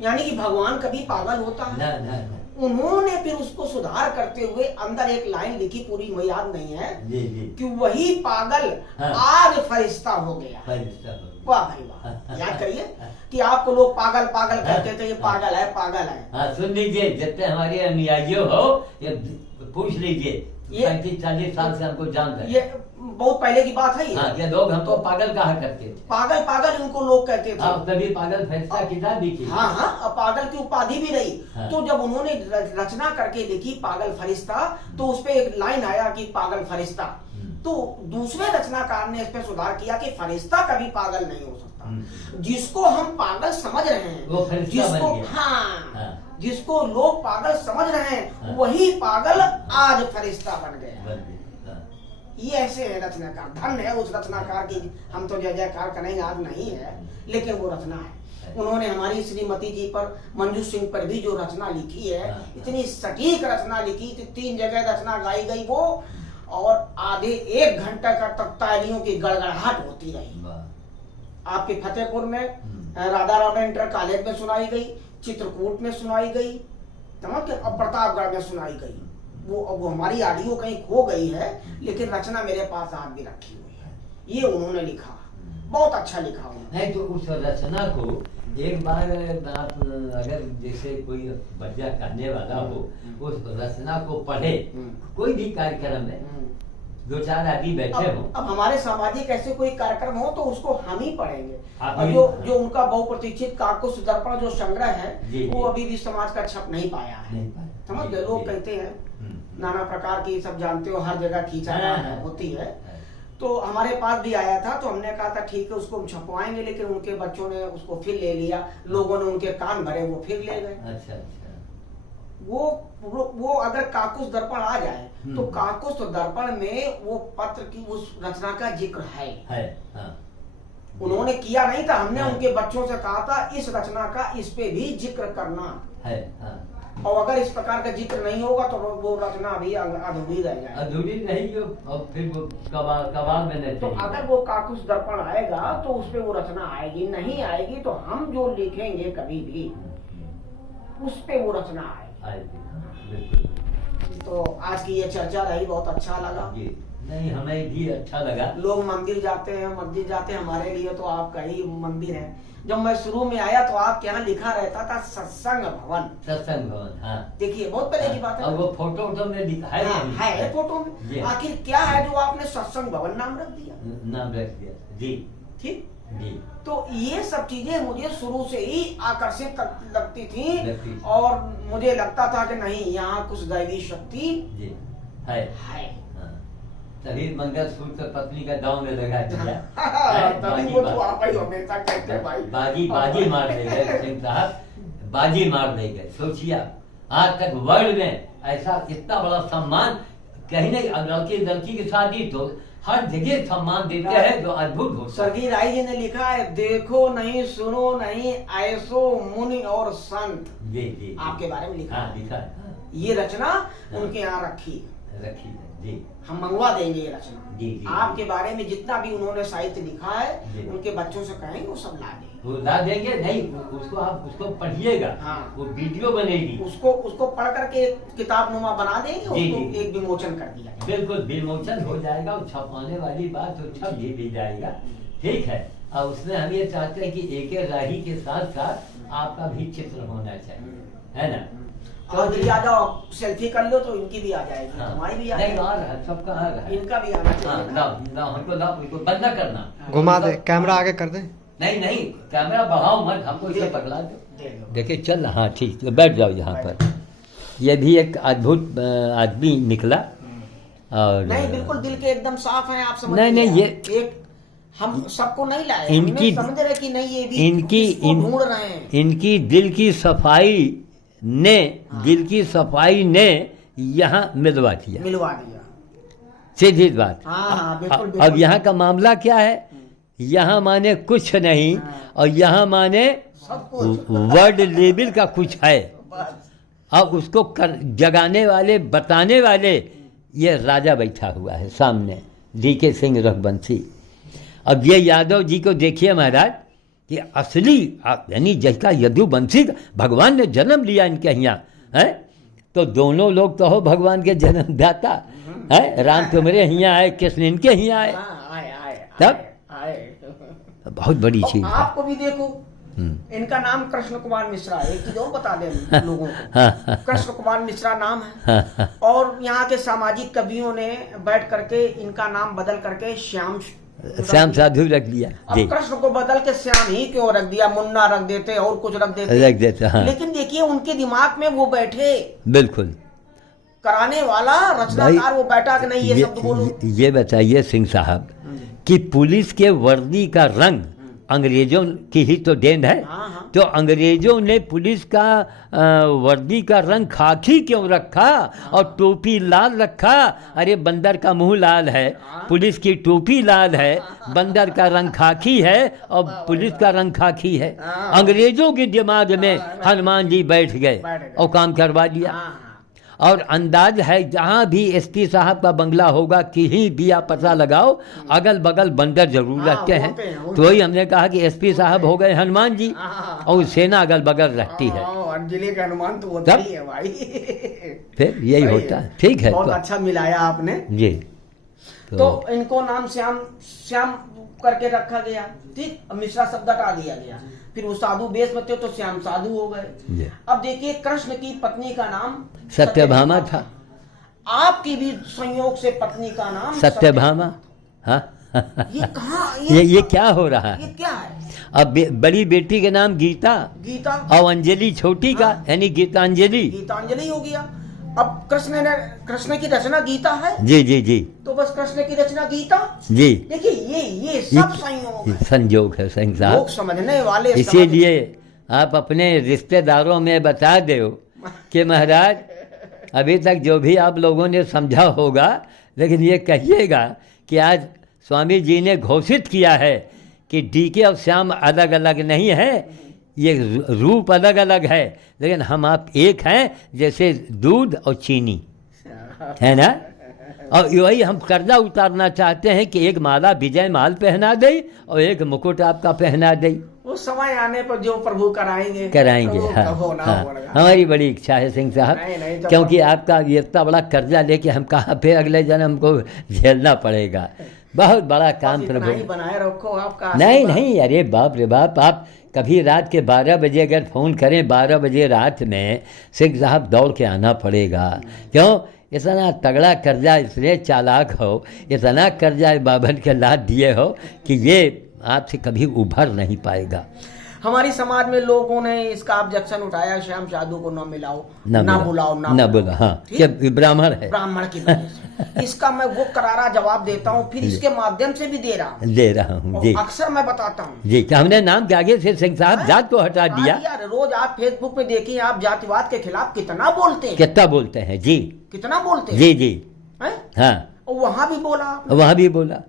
यानी कि भगवान कभी पागल होता है? उन्होंने फिर उसको सुधार करते हुए अंदर एक लाइन लिखी, पूरी मुझे याद नहीं है, कि वही पागल आज फरिश्ता हो गया। वाह भाई वाह, याद करिए कि आपको लोग पागल कहते थे, ये पागल है। सुन लीजिए, जितने हमारे अनुयायियों हो ये पूछ लीजिए, 35-40 साल से हमको जानते हैं, ये बहुत पहले की बात है ये लोग हमको पागल कहा करते थे। पागल इनको लोग कहते थे। तभी पागल फरिश्ता किताब भी थी। हाँ, पागल की उपाधि भी रही। तो जब उन्होंने रचना करके लिखी पागल फरिश्ता, तो उसपे एक लाइन आया कि पागल फरिश्ता, तो दूसरे रचनाकार ने इस पे सुधार किया कि फरिश्ता कभी पागल नहीं हो सकता। जिसको हम पागल समझ रहे हैं, वो फरिश्ता जिसको बन गया। हाँ, जिसको लोग पागल समझ रहे हैं, वही पागल आज फरिश्ता बन गया। ये ऐसे है रचनाकार, धन है उस रचनाकार की। हम तो जय जयकार करेंगे, आज नहीं है, लेकिन वो रचना है। उन्होंने हमारी श्रीमती जी पर, मंजू सिंह पर भी जो रचना लिखी है, इतनी सटीक रचना लिखी थी, 3 जगह रचना गाई गई वो, और आधे 1 घंटे का तक तालियों की गड़गड़ाहट होती रही। आपके फतेहपुर में राधा राम इंटर कॉलेज में सुनाई गई, चित्रकूट में सुनाई गई, और प्रतापगढ़ में सुनाई गई। वो हमारी ऑडियो कहीं खो गई है, लेकिन रचना मेरे पास आज भी रखी हुई है। ये उन्होंने लिखा, बहुत अच्छा लिखा उन्होंने। नहीं तो उस रचना को एक बार आप अगर जैसे कोई बढ़िया करने वाला हो, उस रचना को पढ़े, कोई भी कार्यक्रम में 2-4 आदमी बैठे हो। अब हमारे सामाजिक ऐसे कोई कार्यक्रम हो तो उसको हम ही पढ़ेंगे। और जो उनका बहुप्रतीक्षित काकुस दर्पण जो संग्रह है, वो अभी भी समाज का छप नहीं पाया है। समझ गए? लोग कहते हैं नाना प्रकार की, सब जानते हो, हर जगह खींचा होती है। तो हमारे पास भी आया था, तो हमने कहा था ठीक है उसको हम छपवाएंगे, लेकिन उनके बच्चों ने उसको फिर ले लिया, लोगों ने उनके कान भरे, वो फिर ले गए। अच्छा। वो अगर काकुस दर्पण आ जाए तो काकुस दर्पण में वो पत्र की उस रचना का जिक्र है। हाँ। उन्होंने किया नहीं था, हमने उनके बच्चों से कहा था इस रचना का इस पे भी जिक्र करना है। हाँ। और अगर इस प्रकार का जिक्र नहीं होगा तो वो रचना भी अधूरी रह जाएगी। अधूरी रहेगी और फिर वो कबाल में नहीं। तो अगर वो काकुस दर्पण आएगा तो उस पे वो रचना आएगी, नहीं आएगी तो हम जो लिखेंगे कभी भी उस पे वो रचना आएगी। तो आज की ये चर्चा रही, बहुत अच्छा लगा। नहीं, हमें भी अच्छा लगा। लोग मंदिर जाते हैं, मस्जिद जाते हैं, हमारे लिए तो आपका ही मंदिर है। जब मैं शुरू में आया तो आपके यहाँ लिखा रहता था सत्संग भवन। सत्संग भवन, हाँ। देखिए बहुत पहले की बात है। और वो फोटो में लिखा है। हाँ, है फोटो में। आखिर क्या है जो आपने सत्संग भवन नाम रख दिया? नाम रख दिया जी। ठीक जी। तो ये सब चीजें मुझे शुरू से ही आकर्षित लगती थी, और मुझे लगता था कि नहीं, यहाँ कुछ दैवी शक्ति जी है। तभी मंगलसूत्र पत्नी का दांव में लगा दिया। तभी वो तो आप ही हमेशा कहते हैं भाई। बाजी मार दे गए सिंह साहब, बाजी मार दे गए। सोचिए आज तक वर्ल्ड में ऐसा इतना बड़ा सम्मान कहीं नहीं। लड़की की शादी तो हर जगह सम्मान देते हैं, जो अद्भुत हो। स्वर्गीय राय जी ने लिखा है, देखो नहीं, सुनो नहीं, ऐसो मुनि और संत। जी आपके बारे में लिखा है। लिखा है। ये रचना उनके यहाँ रखी है जी। हम मंगवा देंगे ये रचना। जी। आपके बारे में जितना भी उन्होंने साहित्य लिखा है, उनके बच्चों से कहेंगे वो सब ला देंगे। वो ला देंगे। नहीं, उसको आप उसको पढ़िएगा। हाँ। वो वीडियो बनेगी, उसको पढ़ करके किताब नुमा बना देंगे। उसको एक विमोचन कर दिया। बिल्कुल विमोचन हो जाएगा, और छपाने वाली बात तो छप भी जाएगा। ठीक है। और उसमें हम ये चाहते हैं कि एक राही के साथ साथ आपका भी चित्र होना चाहिए, है ना? तो आ जाओ, सेल्फी कर लो तो इनकी भी आ जाएगी। हाँ। हमारी भी आ रहा, सबका आ रहा है। इनका भी आना चाहिए। हमको बंद न करना। घुमा दे, कैमरा आगे कर दे। नहीं, कैमरा बढ़ाओ मत, हमको इसे पकड़ा दो। देखिए चल रहा। हाँ ठीक, बैठ जाओ यहाँ पर। यह भी एक अद्भुत आदमी निकला। और नहीं, बिल्कुल दिल के एकदम साफ हैं, आप समझ। नहीं, ये एक हम सबको नहीं लाए, इनकी समझ रहे कि नहीं, ये भी ढूंढ रहे हैं। इनकी दिल की सफाई ने यहाँ मिलवा दिया। सीधी बात। बिल्कुल। अब यहाँ का मामला क्या है? यहाँ माने कुछ नहीं, और यहाँ माने वर्ल्ड लेवल का कुछ है। अब उसको जगाने वाले, बताने वाले, ये राजा बैठा हुआ है सामने, DK सिंह रघुवंशी। अब ये यादव जी को देखिए महाराज, कि असली यानी जिसका यदुवंशी भगवान ने जन्म लिया इनके यहाँ है, तो दोनों लोग तो हो भगवान के जन्मदाता है। राम तुम्हारे यहाँ आए, कृष्ण इनके यहाँ आए, तब बहुत बड़ी चीज। आपको भी देखो, इनका नाम कृष्ण कुमार मिश्रा है। एक चीज और बता दें लोगों को, कृष्ण कुमार मिश्रा नाम है। और यहाँ के सामाजिक कवियों ने बैठ करके इनका नाम बदल करके श्याम साधु रख दिया। अब कृष्ण को बदल के श्याम ही क्यों रख दिया? मुन्ना रख देते, और कुछ रख देते। हाँ। लेकिन देखिए उनके दिमाग में वो बैठे। बिल्कुल। कराने वाला रचनाकार वो बैठा कि नहीं ये शब्द बोलो। ये बताइए सिंह साहब कि पुलिस के वर्दी का रंग अंग्रेजों की ही तो देन है। हाँ, हाँ। तो अंग्रेजों ने पुलिस का वर्दी का रंग खाकी क्यों रखा और टोपी लाल रखा? अरे बंदर का मुंह लाल है, पुलिस की टोपी लाल है, बंदर का रंग खाकी है और पुलिस का रंग खाकी है। अंग्रेजों के दिमाग में हनुमान जी बैठ गए और काम करवा दिया। और अंदाज है जहाँ भी एसपी साहब का बंगला होगा कहीं भी आप पता लगाओ अगल बगल बंदर जरूर रहते हैं। तो वही हमने कहा कि एसपी साहब हो गए हनुमान जी और सेना अगल बगल रहती है। जिले का हनुमान तो होता ही है भाई। फिर यही होता है। ठीक है, बहुत तो अच्छा मिलाया आपने जी। तो इनको नाम श्याम श्याम करके रखा गया। ठीक, अब मिश्रा शब्द हटा दिया गया। फिर वो साधु बेस में थे तो श्याम साधु हो गए। अब देखिए कृष्ण की पत्नी का नाम सत्यभामा था। आपकी भी संयोग से पत्नी का नाम सत्यभामा। हाँ ये कहाँ ये क्या हो रहा ये है? क्या है? अब बड़ी बेटी के नाम गीता गीता और अंजलि छोटी का यानी गीतांजलि। गीतांजलि हो गया। अब कृष्ण की रचना गीता है। जी जी जी। तो बस कृष्ण की रचना गीता। जी देखिए ये सब संयोग है। संयोग है सिंह लोग साहब। समझने वाले इसीलिए आप अपने रिश्तेदारों में बता दो कि महाराज अभी तक जो भी आप लोगों ने समझा होगा, लेकिन ये कहिएगा कि आज स्वामी जी ने घोषित किया है कि डीके और श्याम अलग अलग नहीं है, ये रूप अलग अलग है, लेकिन हम आप एक हैं जैसे दूध और चीनी, है ना। और यही हम कर्जा उतारना चाहते हैं कि एक माला विजय माल पहना दे और एक मुकुट आपका पहना दे। वो समय आने पर जो प्रभु कराएंगे हाँ, हाँ। हमारी बड़ी इच्छा है सिंह साहब, तो क्योंकि आपका ये इतना बड़ा कर्जा लेके हम कहाँ पे अगले जन्म को झेलना पड़ेगा। बहुत बड़ा काम प्रभु बनाए रखो आपका। नहीं, अरे बाप रे बाप, आप कभी रात के 12 बजे अगर फ़ोन करें 12 बजे रात में, सिंह साहब दौड़ के आना पड़ेगा। क्यों? इतना तगड़ा कर्जा, इसलिए चालाक हो, इतना कर्जा बाबन के लाद दिए हो कि ये आपसे कभी उभर नहीं पाएगा। हमारी समाज में लोगों ने इसका ऑब्जेक्शन उठाया, श्याम साधु को न मिलाओ, ना बुलाओ, ना बोला। हाँ, कि ब्राह्मण है, ब्राह्मण की वजह से। इसका मैं वो करारा जवाब देता हूँ, फिर इसके माध्यम से भी दे रहा हूँ जी। अक्सर मैं बताता हूँ जी कि हमने नाम के आगे से सिंह साहब जात को हटा दिया। यार रोज आप फेसबुक पे देखिए, आप जातिवाद के खिलाफ कितना बोलते हैं, कितना बोलते हैं जी, कितना बोलते हैं जी जी। हाँ, वहाँ भी बोला।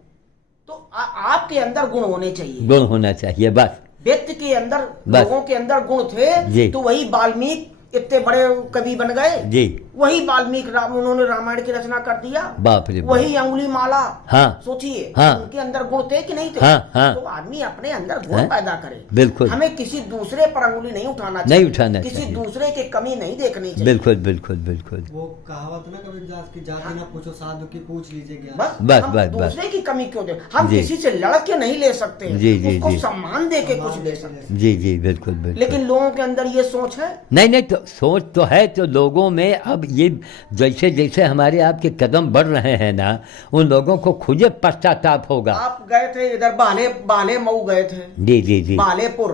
तो आपके अंदर गुण होने चाहिए, गुण होना चाहिए बस। व्यक्ति के अंदर, लोगों के अंदर गुण थे तो वही वाल्मीकि इतने बड़े कवि बन गए जी। वही वाल्मीकि उन्होंने रामायण की रचना कर दिया। बाप रे, वही अंगुली माला। हाँ, सोचिए, हाँ, उनके अंदर गुण थे कि नहीं थे? हाँ, हाँ, तो आदमी अपने अंदर गुण पैदा करे। बिल्कुल, हमें किसी दूसरे पर अंगुली नहीं उठाना चाहिए, किसी दूसरे की कमी नहीं देखनी चाहिए। बिल्कुल बिल्कुल बिल्कुल। वो कहावत ना, कभी जाति ना पूछो साधु की पूछ लीजिए। बस दूसरे की कमी क्यों दे? हम किसी से लड़ के नहीं ले सकते, उसको सम्मान दे के कुछ ले सकते। जी जी बिल्कुल बिल्कुल। लेकिन लोगों के अंदर ये सोच है नहीं, तो सोच तो है, तो लोगों में अब ये जैसे जैसे हमारे आपके कदम बढ़ रहे हैं ना, उन लोगों को खुद पश्चाताप होगा। आप गए थे इधर बाले मऊ गए थे। जी जी जी। बालेपुर।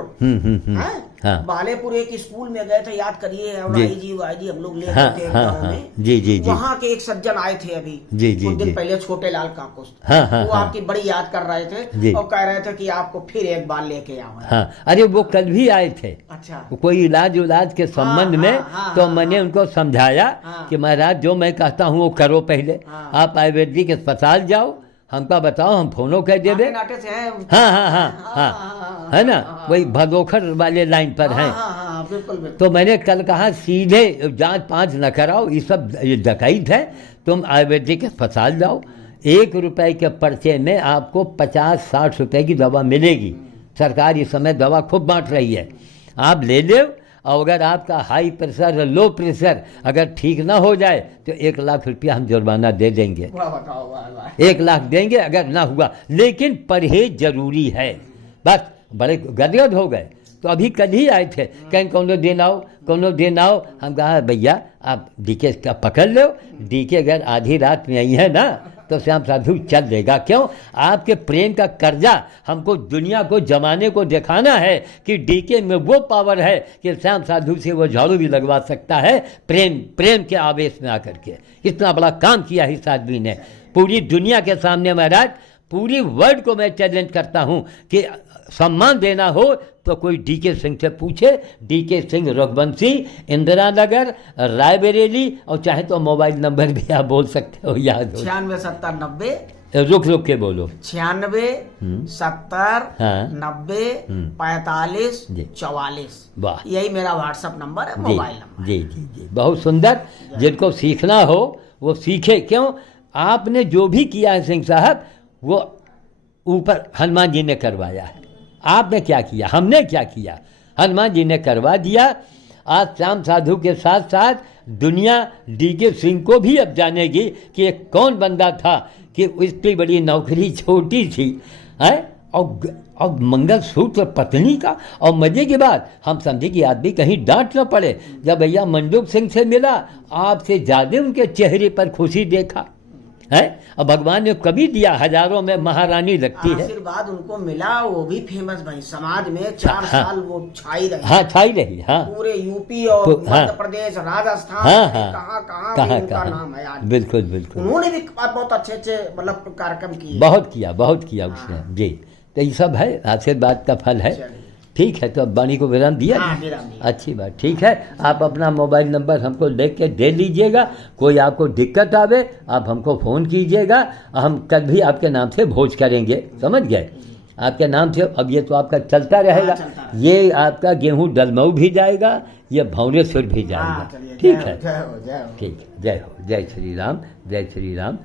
हाँ। बालेपुर एक स्कूल में गए थे, याद करिए, जी हम लोग ले गए थे गाँव में। जी जी जी। वहाँ के एक सज्जन आए थे अभी जी जी कुछ दिन पहले, छोटे लाल काकुस। वो आपकी बड़ी याद कर रहे थे और कह रहे थे कि आपको फिर एक बार लेके आओ। हाँ, अरे वो कल भी आए थे। अच्छा। कोई इलाज के संबंध में, तो मैंने उनको समझाया कि महाराज जो मैं कहता हूँ वो करो, पहले आप आयुर्वेदिक अस्पताल जाओ, हमका बताओ, हम फोनो कह देंगे। हाँ, है ना, वही भदोखर वाले लाइन पर हैं। तो मैंने कल कहा सीधे जांच 5 न कराओ, ये सब डकैत है, तुम आयुर्वेदिक अस्पताल जाओ, 1 रुपए के पर्चे में आपको 50-60 रुपए की दवा मिलेगी। सरकार इस समय दवा खूब बांट रही है, आप ले लो। और अगर आपका हाई प्रेशर, लो प्रेशर अगर ठीक ना हो जाए तो 1 लाख रुपया हम जुर्माना दे देंगे। 1 लाख देंगे अगर ना हुआ, लेकिन परहेज जरूरी है। बस बड़े गदगद हो गए, तो अभी कल ही आए थे, कहीं कोनो दिन आओ। हम कहा भैया आप डीके का पकड़ लो, डीके अगर आधी रात में आई है ना तो श्याम साधु चल देगा। क्यों? आपके प्रेम का कर्जा हमको दुनिया को जमाने को दिखाना है कि डीके में वो पावर है कि श्याम साधु से वो झाड़ू भी लगवा सकता है, प्रेम के आवेश में आकर के। इतना बड़ा काम किया इस आदमी ने पूरी दुनिया के सामने। महाराज पूरी वर्ल्ड को मैं चैलेंज करता हूं कि सम्मान देना हो तो कोई डीके सिंह से पूछे। डीके सिंह, रघुवंशी, इंदिरा नगर, रायबरेली, और चाहे तो मोबाइल नंबर भी आप बोल सकते हो, याद हो। 96 70 90 रुक के बोलो। 96 70 हाँ। 90 45 जी। 44। वाह, यही मेरा व्हाट्सएप नंबर है, मोबाइल नंबर। जी जी जी, बहुत सुंदर। जिनको सीखना हो वो सीखे। क्यों? आपने जो भी किया है सिंह साहब, वो ऊपर हनुमान जी ने करवाया है। आपने क्या किया, हमने क्या किया, हनुमान जी ने करवा दिया। आज श्याम साधु के साथ साथ दुनिया डीके सिंह को भी अब जानेगी कि एक कौन बंदा था कि इसकी बड़ी नौकरी छोटी थी है, और मंगलसूत्र पत्नी का। और मजे की बात, हम समझे कि आदमी कहीं डांट न पड़े। जब भैया मंडूक सिंह से मिला, आपसे ज्यादा उनके चेहरे पर खुशी देखा है। और भगवान ने कभी दिया, हजारों में महारानी लगती है। आशीर्वाद उनको मिला, वो भी फेमस भाई समाज में 4 साल वो छाई रही। हाँ, छाई रही। हाँ, पूरे यूपी और मध्य प्रदेश, राजस्थान, कहाँ उनका नाम है आज। बिल्कुल बिल्कुल। उन्होंने भी बहुत अच्छे मतलब कार्यक्रम किए। बहुत किया उसने जी। तो ये सब है, आशीर्वाद का फल है। ठीक है, तो अब वाणी को विराम दिया। अच्छी बात, ठीक है। आप अपना मोबाइल नंबर हमको लिख के दे लीजिएगा। कोई आपको दिक्कत आवे आप हमको फ़ोन कीजिएगा, हम कल भी आपके नाम से भोज करेंगे, समझ गए? आपके नाम से। अब ये तो आपका चलता रहेगा। ये आपका गेहूं डलमऊ भी जाएगा, ये भुवनेश्वर भी जाएगा। ठीक है, ठीक। जय हो, जय श्री राम, जय श्री राम।